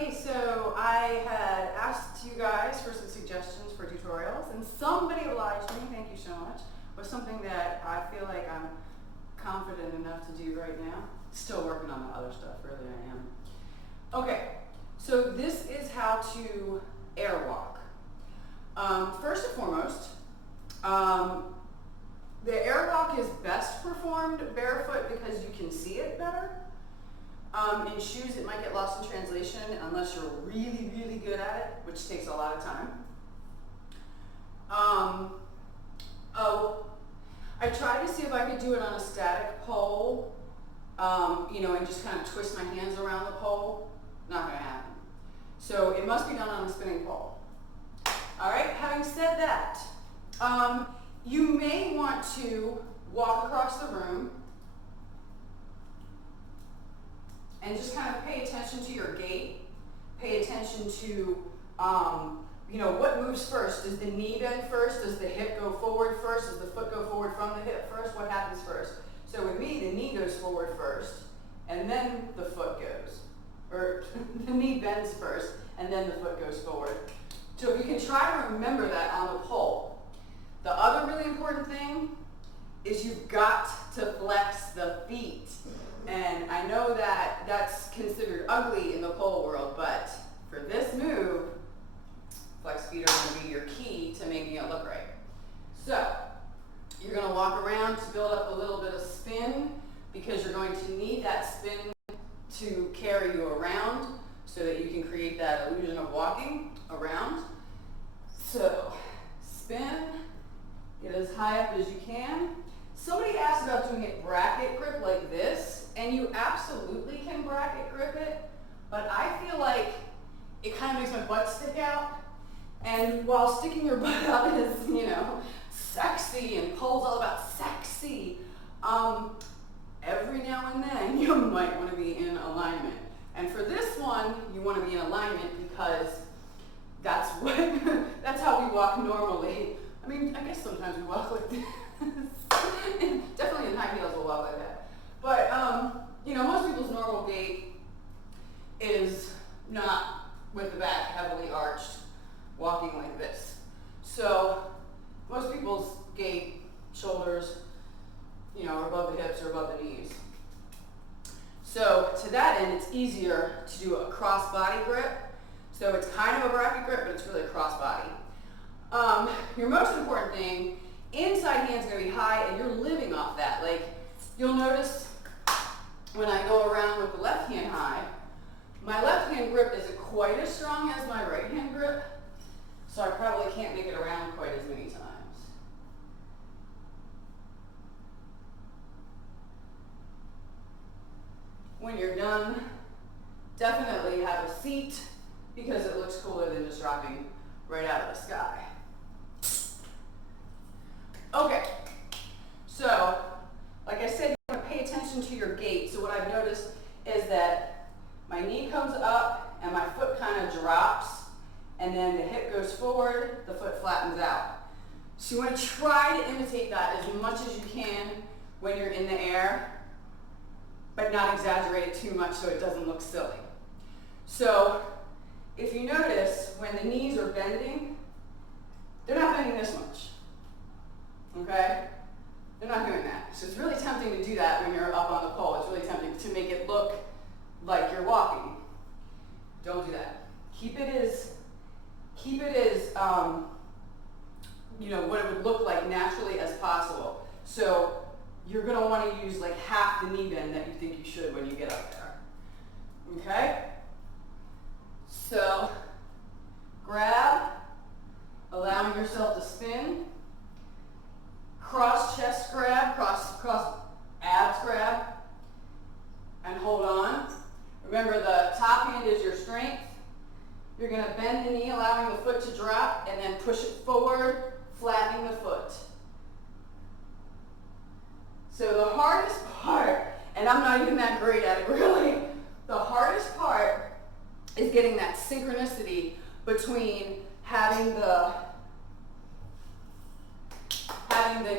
Okay, so I had asked you guys for some suggestions for tutorials, and somebody obliged me, thank you so much, with something that I feel like I'm confident enough to do right now. Still working on the other stuff, really I am. Okay, so this is how to airwalk. First and foremost, the airwalk is best performed barefoot because you can see it better. In shoes, it might get lost in translation unless you're really, really good at it, which takes a lot of time. I tried to see if I could do it on a static pole, and just kind of twist my hands around the pole. Not going to happen. So it must be done on a spinning pole. All right, having said that, you may want to walk across the room and just kind of pay attention to your gait. Pay attention to, what moves first. Does the knee bend first? Does the hip go forward first? Does the foot go forward from the hip first? What happens first? So with me, the knee goes forward first, and then the foot goes. Or the knee bends first, and then the foot goes forward. So if you can try to remember that on the pole. The other really important thing is you've got to flex the feet. And I know that that's considered ugly in the pole world, but for this move, flex feet are going to be your key to making it look right. So you're going to walk around to build up a little bit of spin because you're going to need that spin to carry you around so that you can create that illusion of walking around. So spin, get as high up as you can. Somebody asked about doing it bracket grip like this, and you absolutely can bracket grip it, but I feel like it kind of makes my butt stick out. And while sticking your butt out is, sexy, and pole's all about sexy, every now and then you might want to be in alignment. And for this one, you want to be in alignment because that's how we walk normally. I mean, I guess sometimes we walk like this. Definitely in high heels we'll walk like that. But, most people's normal gait is not with the back heavily arched, walking like this. So most people's gait, shoulders, are above the hips or above the knees. So to that end, it's easier to do a crossbody grip. So it's kind of a bracket grip, but it's really a crossbody. Your most important thing, inside hand's going to be high, and you're living off that. Like, you'll notice when I go around with the left hand high, my left hand grip isn't quite as strong as my right hand grip, so I probably can't make it around quite as many times. When you're done, definitely have a seat because it looks cooler than just dropping right out of the sky. Okay, so like I said, you want to pay attention to your gait. So what I've noticed is that my knee comes up and my foot kind of drops, and then the hip goes forward, the foot flattens out. So you want to try to imitate that as much as you can when you're in the air, but not exaggerate it too much so it doesn't look silly. So if you notice, when the knees are bending, they're not bending this much. Okay? They're not doing that. So it's really tempting to do that when you're up on the pole. It's really tempting to make it look like you're walking. Don't do that. Keep it as what it would look like naturally as possible. So you're going to want to use like half the knee bend that you think you should when you get up there. Okay? So grab, allowing yourself to spin. Cross chest grab, cross abs grab, and hold on. Remember, the top hand is your strength. You're going to bend the knee, allowing the foot to drop, and then push it forward, flattening the foot. So the hardest part, and I'm not even that great at it really, the hardest part is getting that synchronicity between having the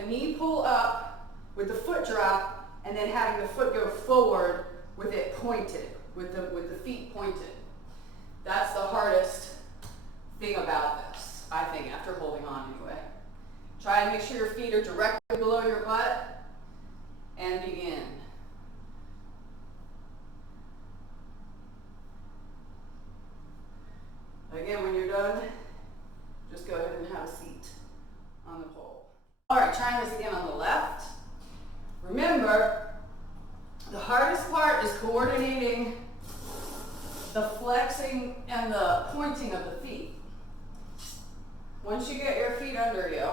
knee pull up with the foot drop, and then having the foot go forward with it pointed, with the feet pointed. again, when you're done, just go ahead and have a seat on the pole. All right, trying this again on the left. Remember, the hardest part is coordinating the flexing and the pointing of the feet. Once you get your feet under you,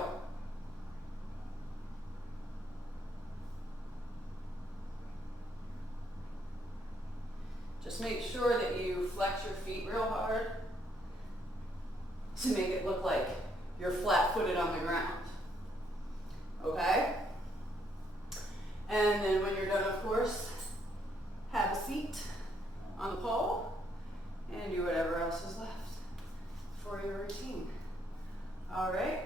just make sure that you flex your feet real hard to make it look like you're flat-footed on the ground. Okay? And then when you're done, of course, have a seat on the pole and do whatever else is left for your routine. All right?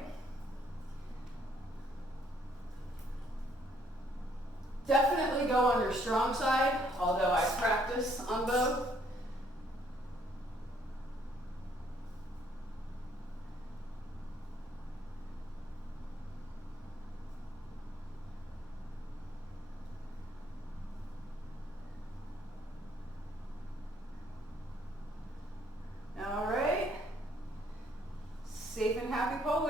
Definitely go on your strong side, although I practice on both. All right. Safe and happy pole.